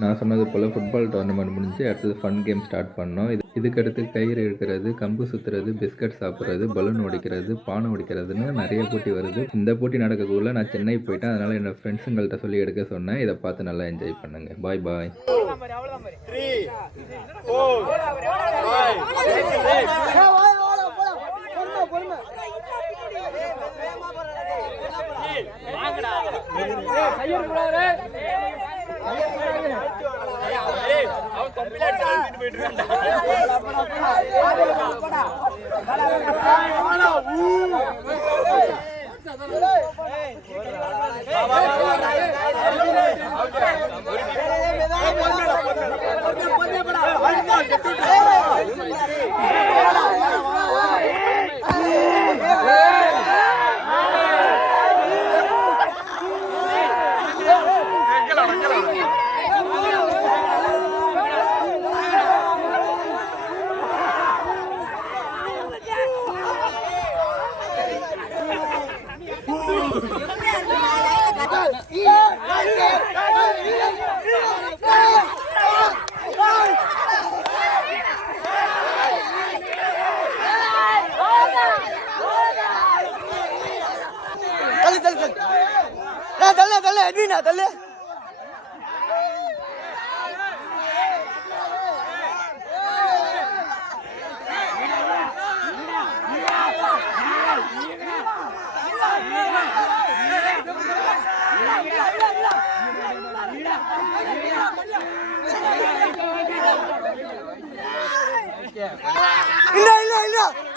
நான் சொன்னது போல் football tournament முடிஞ்சு அடுத்தது ஃபன் கேம் ஸ்டார்ட் பண்ணோம். இதுக்கடுத்து கயிறு இழுக்கிறது, கம்பு சுற்றுறது, பிஸ்கட் சாப்பிட்றது, பலூன் உடைக்கிறது, பானை உடைக்கிறதுன்னு நிறைய போட்டி வருது. இந்த போட்டி நடக்கக்குள்ள நான் சென்னை போயிட்டேன். அதனால் என்னோட ஃப்ரெண்ட்ஸுங்கள்ட்ட சொல்லி எடுக்க சொன்னேன். இதை பார்த்து நல்லா என்ஜாய் பண்ணுங்க. பாய் பாய்.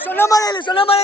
சொன்ன மாதிரி சொன்ன மாதிரி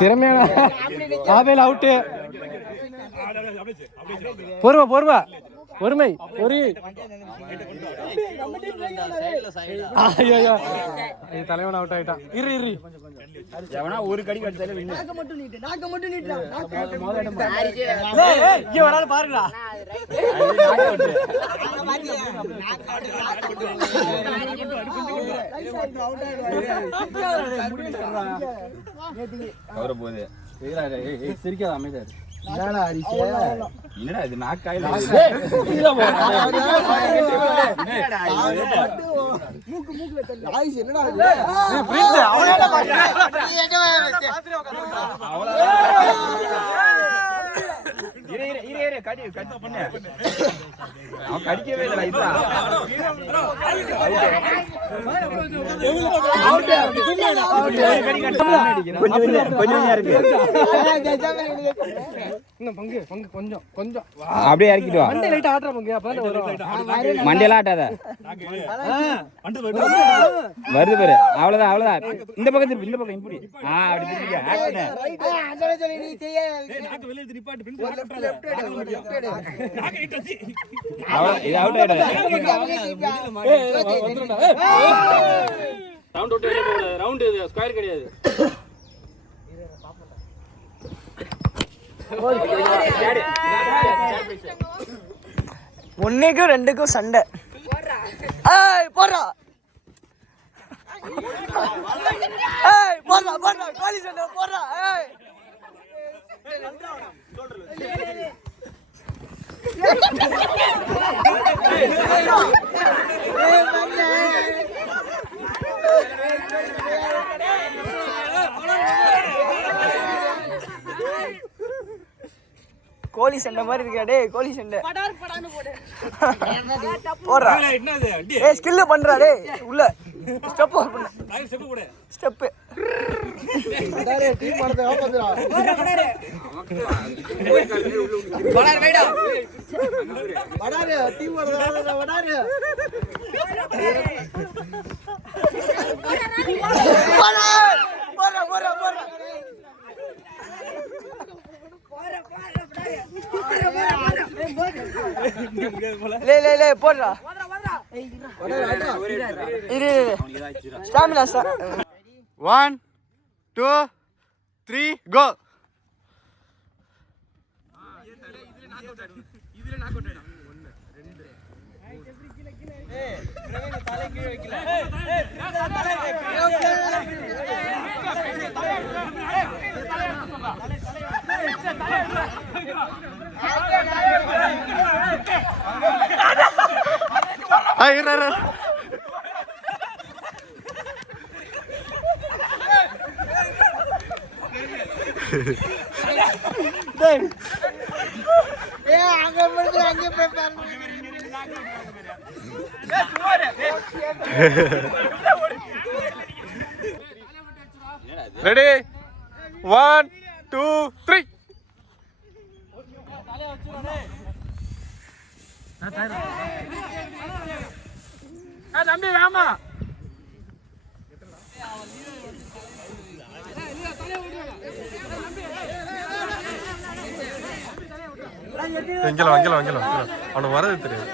திறமையான ஆபேல் அவுட்டு. பொறுமை பொறுமை ஒரு தலைவன் அவுட் ஆயிட்டான். இரு ஒரு கடி பாருங்களா. சிரிக்காத அமைதாரு. என்னடா இது நாக்காயில கடிக்கவே இல்லை. அப்படியே இறக்கிட்டு வா. மண்டையெல்லாம் ஆட்டாத. வருது பாரு. அவ்வளவுதான். இந்த பக்கம் திருப்பி, இந்த பக்கம் இப்படி. அப்படி திருப்பி. இது அவுட் ஆயிடாது. ரவுண்ட் ஸ்கொயர் கிடையாது. ஒன்னுக்கும் ரெண்டுக்கும் சண்டை. ஏய் போடுறா, ஏய் போடுறா போடுறா, கோலி சண்டை போடுறா. ஏய் கோழி சண்டை மாதிரி இருக்கா டே, கோழி சண்டை போடுறா. ஏய் ஸ்கில் பண்றா டே, உள்ள ஸ்டெப் பண்ணு, ஸ்டெப் வடாரே டீம் வரது ஆப்பதுடா. வடாரே வைடா, வடாரே டீம் வரது வடாரே. வடாரே போடுறா போடுறா போடுறா. லே போடுறா. இரு ஸ்டாமினா. 1 2 3 கோ. Ready? 1 2 3. தம்பி வாமா. வாங்கலாம் அவனை வரது தெரியாது.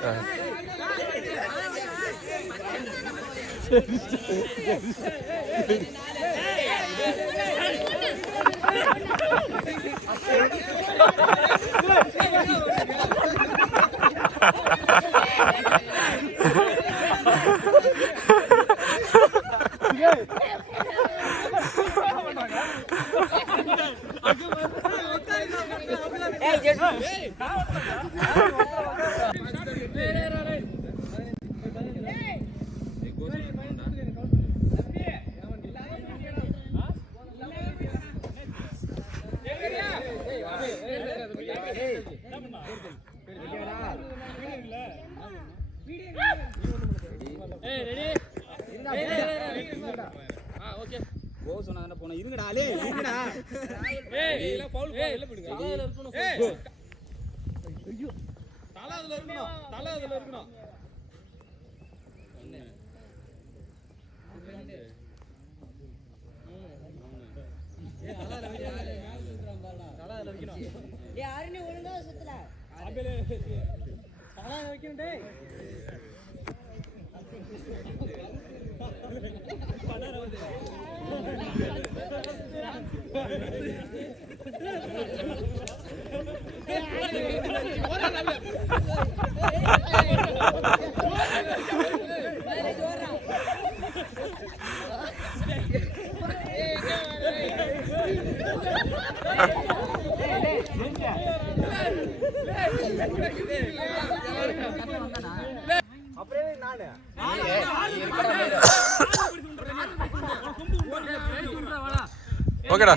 ஓகேடா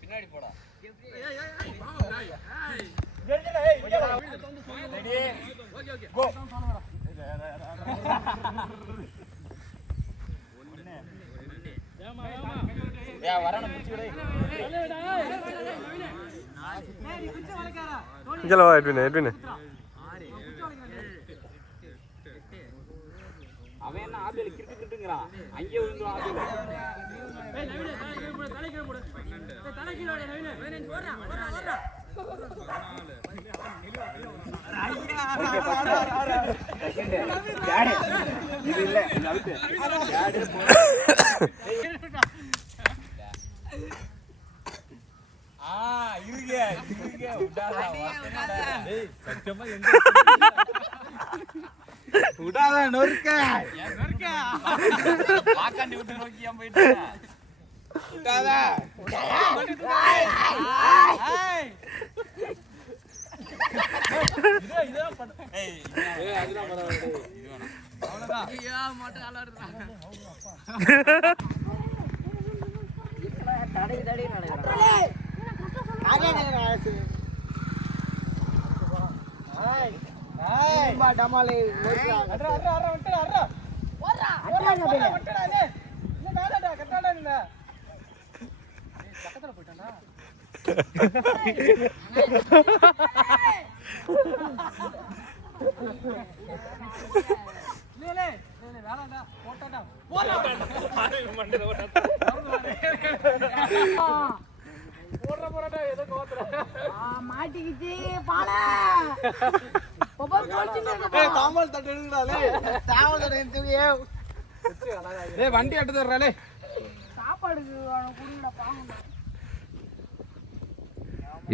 பின்னாடி போடா. இங்கல வா எட்வின் அவன் என்ன ஆபேல கிட்டுங்கறான் அங்கே விழுந்துறான் ஆபேல. ஏய் நவீன தலை கீழ போடு. தலை கீழ நவீன போடுறா. இது இல்ல இது அவுட். விடாத நொறுக்க பாக்காண்டி விட்டு நோக்கியா போயிட்டு விடாத. மாட்டிக்கிச்சு பால தாமல் தட்டு எடுங்கடா தாமல் தட்டு எடுத்து வண்டி எடுத்து தர்றாளே. சாப்பாடுக்கு குடுங்கடா பாங்க.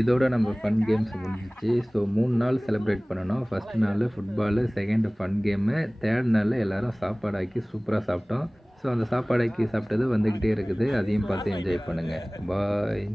இதோட நம்ம ஃபன் கேம்ஸ் முடிஞ்சிச்சு. ஸோ 3 நாள் செலிப்ரேட் பண்ணணும். ஃபஸ்ட் நாள் football, second fun game, third நாள் எல்லோரும் சாப்பாடாக்கி சூப்பராக சாப்பிட்டோம். ஸோ அந்த சாப்பாடாக்கி சாப்பிட்டது வந்துக்கிட்டே இருக்குது. அதையும் பார்த்து என்ஜாய் பண்ணுங்கள். பாய்.